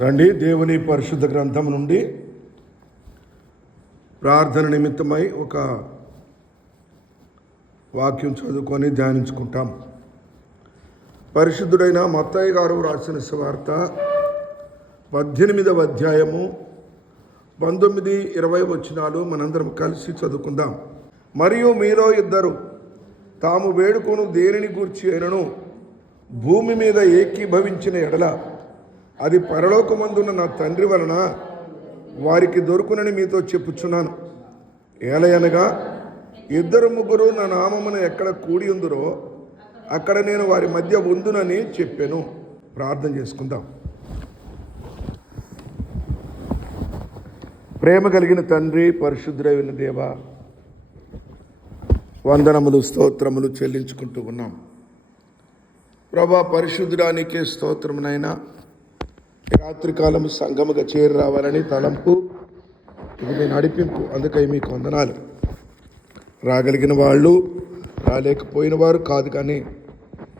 రండి, దేవుని పరిశుద్ధ గ్రంథం నుండి ప్రార్థన నిమిత్తమై ఒక వాక్యం చదువుకొని ధ్యానించుకుంటాం. పరిశుద్ధుడైన మత్తయి గారు రాసిన సువార్త 18వ అధ్యాయము 19-20 వచనాలు మనందరం కలిసి చదువుకుందాం. మరియు మీలో ఇద్దరు తాము వేడుకొను దేనిని గూర్చి అయినను భూమి మీద ఏకీభవించిన ఎడల అది పరలోకమందున్న నా తండ్రి వలన వారికి దొరుకునని మీతో చెప్పుచున్నాను. ఏలయనగా ఇద్దరు ముగ్గురు నా నామమున ఎక్కడ కూడి ఉందురో అక్కడ నేను వారి మధ్య ఉందునని చెప్పాను. ప్రార్థన చేసుకుందాం. ప్రేమ కలిగిన తండ్రి, పరిశుద్ధుడైన దేవ, వందనములు స్తోత్రములు చెల్లించుకుంటూ ఉన్నాం. ప్రభా, పరిశుద్ధుడానికే స్తోత్రమునైనా రాత్రికాలం సంగముగా చేరి రావాలని తలంపు, ఇది మీ నడిపింపు, అందుకై మీకు వందనాలు. రాగలిగిన వాళ్ళు, రాలేకపోయిన వారు కాదు, కానీ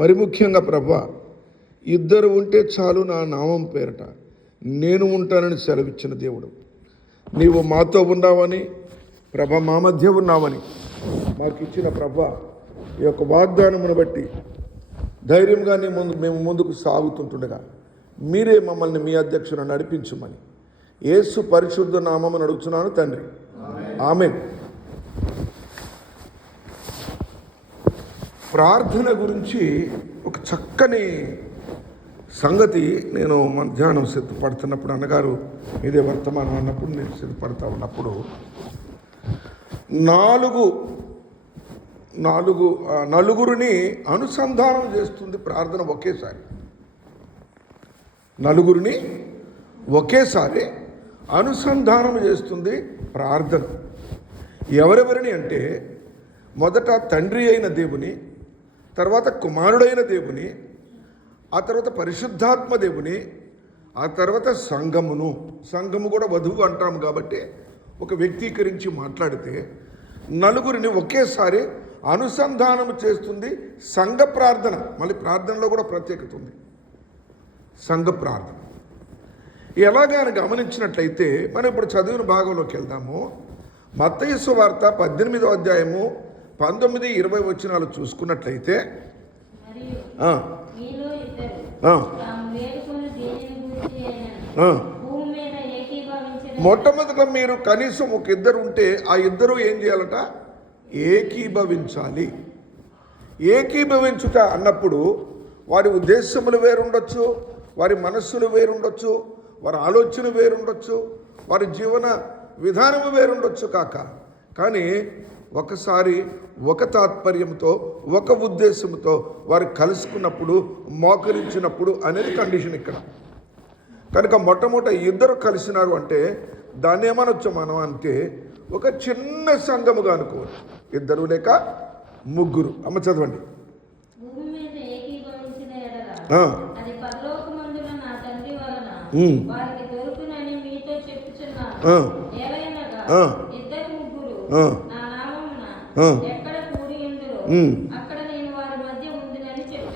మరి ముఖ్యంగా ప్రభా, ఇద్దరు ఉంటే చాలు నా నామం పేరట నేను ఉంటానని సెలవిచ్చిన దేవుడు, నీవు మాతో ఉన్నావని ప్రభ, మా మధ్య ఉన్నావని మాకు ఇచ్చిన ప్రభ, ఈ యొక్క వాగ్దానమును బట్టి ధైర్యంగా మేము ముందుకు సాగుతుంటుండగా మీరే మమ్మల్ని మీ అధ్యక్షుని నడిపించమని యేసు పరిశుద్ధ నామమును అడుగుతున్నాను తండ్రి, ఆమేన్. ప్రార్థన గురించి ఒక చక్కని సంగతి నేను మధ్యాహ్నం సిద్ధపడుతున్నప్పుడు, అన్నగారు ఇదే వర్తమానం అన్నప్పుడు నేను సిద్ధపడతా ఉన్నప్పుడు నలుగురిని అనుసంధానం చేస్తుంది ప్రార్థన. నలుగురిని ఒకేసారి అనుసంధానం చేస్తుంది ప్రార్థన. ఎవరెవరిని అంటే, మొదట తండ్రి అయిన దేవుని, తర్వాత కుమారుడైన దేవుని, ఆ తర్వాత పరిశుద్ధాత్మ దేవుని, ఆ తర్వాత సంఘము కూడా వధువు అంటాము కాబట్టి ఒక వ్యక్తీకరించి మాట్లాడితే నలుగురిని ఒకేసారి అనుసంధానం చేస్తుంది సంఘ ప్రార్థన. మళ్ళీ ప్రార్థనలో కూడా ప్రత్యేకత ఉంది, సంఘ ప్రార్థన. ఎలాగా అని గమనించినట్లయితే మనం ఇప్పుడు చదివిన భాగంలోకి వెళ్దాము. మత్తయి సువార్త 18వ అధ్యాయము 19-20 వచనాలు చూసుకున్నట్లయితే, మొట్టమొదట మీరు కనీసం ఒక ఇద్దరు ఉంటే ఆ ఇద్దరు ఏం చేయాలట? ఏకీభవించాలి. ఏకీభవించుట అన్నప్పుడు వారి ఉద్దేశములు వేరుండొచ్చు, వారి మనస్సులు వేరుండొచ్చు, వారి ఆలోచన వేరుండొచ్చు, వారి జీవన విధానము వేరుండొచ్చు కానీ ఒకసారి ఒక తాత్పర్యంతో, ఒక ఉద్దేశంతో వారు కలుసుకున్నప్పుడు, మోకరించినప్పుడు అనేది కండిషన్ ఇక్కడ. కనుక మొట్టమొదట ఇద్దరు కలిసినారు అంటే దాన్ని ఏమనొచ్చు మనం అంటే ఒక చిన్న సంఘముగా అనుకోవచ్చు. ఇద్దరు లేక ముగ్గురు. అమ్మ చదవండి.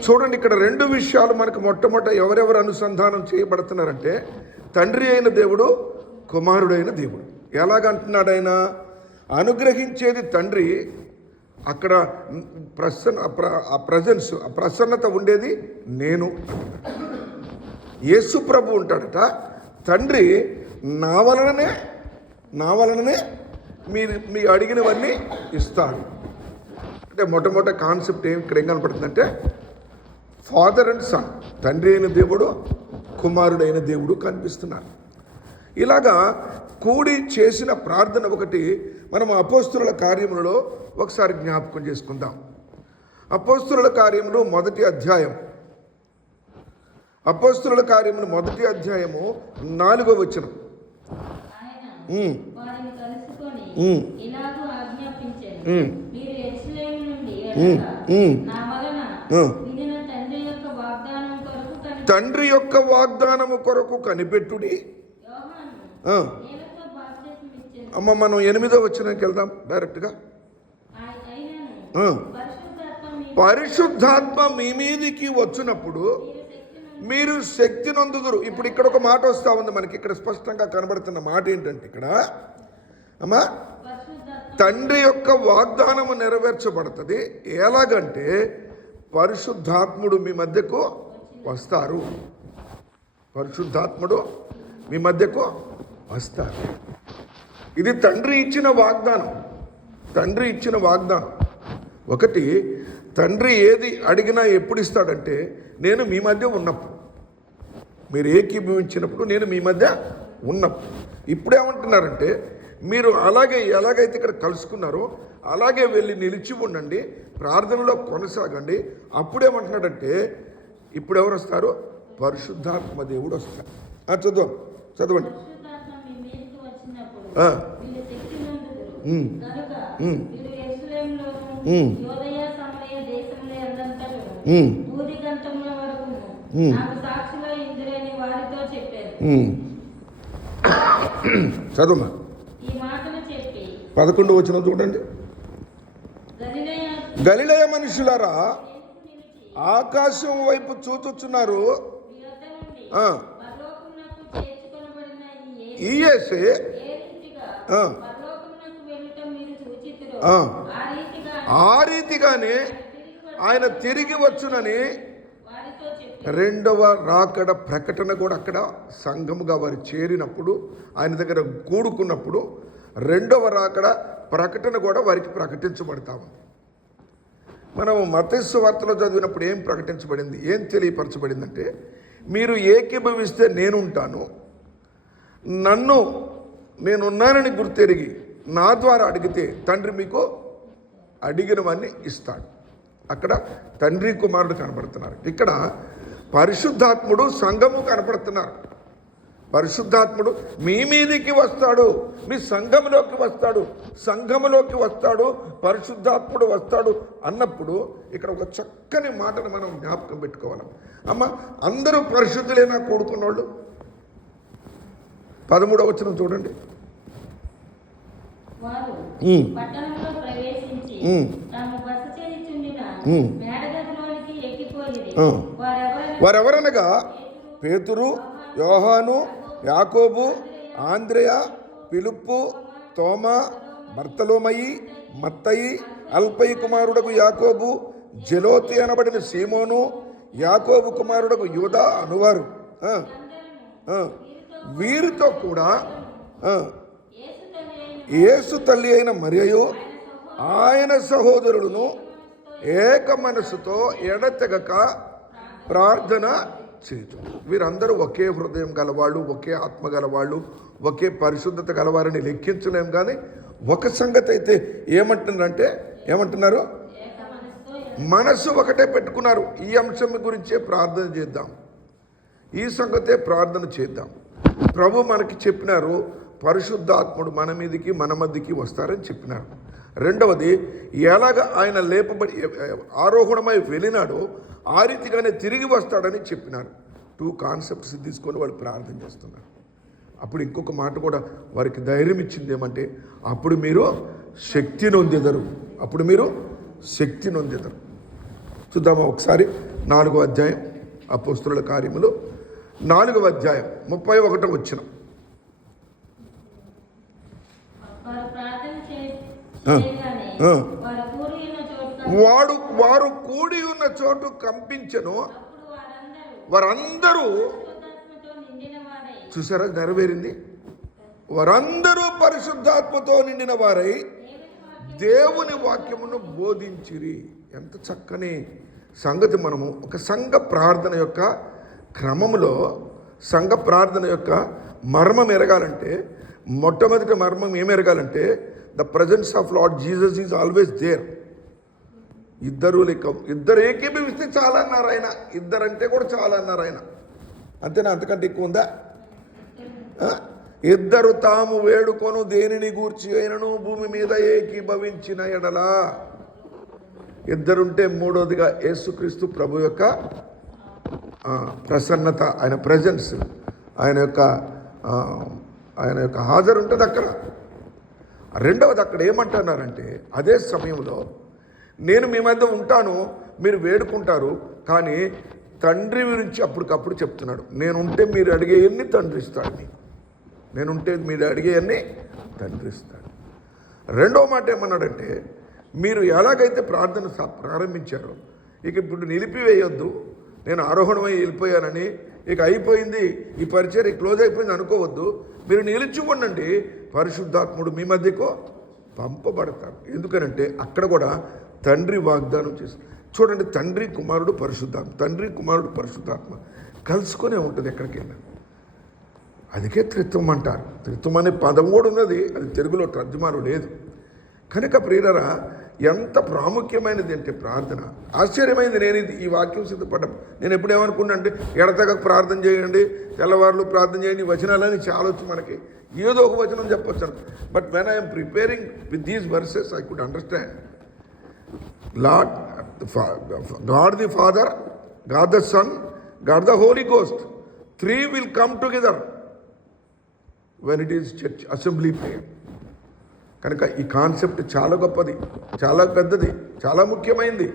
చూడండి, ఇక్కడ రెండు విషయాలు మనకు మొట్టమొదట ఎవరెవరు అనుసంధానం చేయబడుతున్నారంటే, తండ్రి అయిన దేవుడు, కుమారుడైన దేవుడు. ఎలాగంటున్నాడు ఆయన? అనుగ్రహించేది తండ్రి, అక్కడ ప్రసన్నత ఉండేది నేను. యేసు ప్రభు ఉంటాడట, తండ్రి నా వలననే మీ అడిగినవన్నీ ఇస్తాడు. అంటే మొట్టమొదటి కాన్సెప్ట్ ఇక్కడ ఏం కనపడుతుందంటే, ఫాదర్ అండ్ సన్, తండ్రి అయిన దేవుడు, కుమారుడైన దేవుడు కనిపిస్తున్నారు. ఇలాగా కూడి చేసిన ప్రార్థన ఒకటి మనం అపోస్తుల కార్యములలో ఒకసారి జ్ఞాపకం చేసుకుందాం. అపోస్తుల కార్యములు 1వ అధ్యాయం, అపోస్తుల కార్యములు 1వ అధ్యాయము 4వ వచనం. తండ్రి యొక్క వాగ్దానము కొరకు కనిపెట్టుడి. అమ్మ, మనం 8వ వచనానికి వెళ్దాం డైరెక్ట్గా. పరిశుద్ధాత్మ మీ మీదికి వచ్చినప్పుడు మీరు శక్తి నొందుదురు. ఇప్పుడు ఇక్కడ ఒక మాట వస్తూ ఉంది మనకి, ఇక్కడ స్పష్టంగా కనబడుతున్న మాట ఏంటంటే, ఇక్కడ అమ్మా తండ్రి యొక్క వాగ్దానము నెరవేర్చబడుతుంది. ఎలాగంటే పరిశుద్ధాత్ముడు మీ మధ్యకు వస్తారు. పరిశుద్ధాత్ముడు మీ మధ్యకు వస్తారు. ఇది తండ్రి ఇచ్చిన వాగ్దానం. తండ్రి ఇచ్చిన వాగ్దానం. ఒకటి, తండ్రి ఏది అడిగినా ఎప్పుడు ఇస్తాడంటే, నేను మీ మధ్య ఉన్నప్పుడు, మీరు ఏకీభవించినప్పుడు, నేను మీ మధ్య ఉన్నప్పుడు. ఇప్పుడేమంటున్నారంటే, మీరు ఎలాగైతే ఇక్కడ కలుసుకున్నారో అలాగే వెళ్ళి నిలిచి ఉండండి, ప్రార్థనలో కొనసాగండి. అప్పుడేమంటున్నాడంటే, ఇప్పుడు ఎవరు వస్తారు? పరిశుద్ధాత్మ దేవుడు వస్తారు. చదవండి. చదువు 11 వచనం చూడండి. గలిలయ మనుషులారా, ఆకాశం వైపు చూచుచున్నారు. ఈ యేసే ఆ రీతిగానే ఆయన తిరిగి వచ్చునని రెండవ రాకడ ప్రకటన కూడా అక్కడ సంఘముగా వారు చేరినప్పుడు, ఆయన దగ్గర కూడుకున్నప్పుడు రెండవ రాకడ ప్రకటన కూడా వారికి ప్రకటించబడతా ఉంది. మనం మత్తయి సువార్తలో చదివినప్పుడు ఏం ప్రకటించబడింది, ఏం తెలియపరచబడిందంటే, మీరు ఏకీభవిస్తే నేనుంటాను, నేనున్నానని గుర్తెరిగి నా ద్వారా అడిగితే తండ్రి మీకు అడిగినవన్నీ ఇస్తాడు. అక్కడ తండ్రి కుమారుడు కనబడుతున్నారు. ఇక్కడ పరిశుద్ధాత్ముడు సంఘము కనపడుతున్నారు. పరిశుద్ధాత్ముడు మీ మీదికి వస్తాడు, మీ సంఘములోకి వస్తాడు, పరిశుద్ధాత్ముడు వస్తాడు అన్నప్పుడు ఇక్కడ ఒక చక్కని మాటను మనం జ్ఞాపకం పెట్టుకోవాలి. అమ్మ, అందరూ పరిశుద్ధులేనా కూడుకున్నోళ్ళు? 13వ వచనం చూడండి. వారెవరనగా పేతురు, యోహాను, యాకోబు, ఆంద్రెయ, ఫిలిప్పు, తోమా, బర్తలోమయి, మత్తయి, అల్పయి కుమారుడకు యాకోబు, జెలోతి అనబడిన సీమోను, యాకోబు కుమారుడకు యూదా అనువారు. వీరితో కూడా యేసు తల్లి అయిన మరియయు ఆయన సహోదరుడును ఏక మనసుతో ఎడతెగక ప్రార్థన చేయటం. వీరందరూ ఒకే హృదయం గలవాళ్ళు, ఒకే ఆత్మ గలవాళ్ళు, ఒకే పరిశుద్ధత గలవారని లెక్కించలేం. కానీ ఒక సంగతి అయితే ఏమంటున్నారు? మనసు ఒకటే పెట్టుకున్నారు. ఈ అంశం గురించే ప్రార్థన చేద్దాం, ఈ సంగతే ప్రార్థన చేద్దాం. ప్రభు మనకి చెప్పినారు, పరిశుద్ధాత్ముడు మన మీదికి మన మధ్యకి వస్తారని చెప్పినారు. రెండవది, ఎలాగ ఆయన లేపబడి ఆరోహణమై వెళ్ళినాడో ఆ రీతిగానే తిరిగి వస్తాడని చెప్పినారు. 2 కాన్సెప్ట్స్ తీసుకొని వాళ్ళు ప్రార్థన చేస్తున్నారు. అప్పుడు ఇంకొక మాట కూడా వారికి ధైర్యం ఇచ్చింది ఏమంటే, అప్పుడు మీరు శక్తి నొందెదరు. చూద్దామా ఒకసారి 4వ అధ్యాయం అపోస్తలుల కార్యములు 4వ అధ్యాయం 31వ వచనం. వారు కూడి ఉన్న చోటు కంపించెను. వారందరూ, చూసారా, నెరవేరింది. వారందరూ పరిశుద్ధాత్మతో నిండిన వారై దేవుని వాక్యమును బోధించిరి. ఎంత చక్కని సంగతి. మనము ఒక సంఘ ప్రార్థన యొక్క క్రమములో, సంఘ ప్రార్థన యొక్క మర్మం ఎరగాలంటే, మొట్టమొదటి మర్మం ఏం ఎరగాలంటే, the presence of Lord Jesus is always there. ఇద్దరు ఏకీభవిస్తే చాలా అన్నారు ఆయన. ఇద్దరంటే కూడా చాలా అన్నారు ఆయన. అంతేనా? అంతకంటే ఎక్కువ ఉందా? ఇద్దరు తాము వేడుకొను దేనిని గూర్చి అయినను భూమి మీద ఏకీభవించిన ఎడలా. ఇద్దరుంటే మూడోదిగా యేసుక్రీస్తు ప్రభు యొక్క ప్రసన్నత, ఆయన ప్రజెన్స్, ఆయన యొక్క హాజరు ఉంటుంది అక్కడ. రెండవది, అక్కడ ఏమంటున్నారంటే, అదే సమయంలో నేను మీ మధ్య ఉంటాను, మీరు వేడుకుంటారు, కానీ తండ్రి గురించి అప్పటికప్పుడు చెప్తున్నాడు. నేనుంటే మీరు అడిగేయన్ని తండ్రి ఇస్తాడు మీకు. నేనుంటే మీరు అడిగేయన్ని తండ్రి ఇస్తాడు. రెండో మాట ఏమన్నాడంటే, మీరు ఎలాగైతే ప్రార్థన ప్రారంభించారో ఇక ఇప్పుడు నిలిపివేయొద్దు. నేను ఆరోహణమై వెళ్ళిపోయానని ఇక అయిపోయింది, ఈ పరిచర్య క్లోజ్ అయిపోయింది అనుకోవద్దు. మీరు నిలుచుకోండి, పరిశుద్ధాత్ముడు మీ మధ్యకు పంపబడతాడు. ఎందుకనంటే అక్కడ కూడా తండ్రి వాగ్దానం చేస్తారు. చూడండి, తండ్రి కుమారుడు పరిశుద్ధాత్మ, తండ్రి కుమారుడు పరిశుద్ధాత్మ కలుసుకునే ఉంటుంది ఎక్కడికైనా. అందుకే త్రిత్వం అంటారు. త్రిత్వం అనే పదం కూడా ఉన్నది, అది తెలుగులో తర్జుమాలు లేదు. కనుక ప్రియులరా, ఎంత ప్రాముఖ్యమైనది అంటే ప్రార్థన. ఆశ్చర్యమైంది. నేను ఈ వాక్యం సిద్ధపడ్డం, నేను ఎప్పుడేమనుకున్నా అంటే ఎడతెగక ప్రార్థన చేయండి, తెల్లవారులు ప్రార్థన చేయండి, వచనాలని చాలా వచ్చి మనకి ఏదో ఒక వచనం చెప్పొచ్చు. But when I'm preparing with these verses I could understand Lord, God the Father, God the Son, God the Holy Ghost, 3 will come together when it is church assembly prayer. కనుక ఈ కాన్సెప్ట్ చాలా గొప్పది, చాలా పెద్దది, చాలా ముఖ్యమైనది.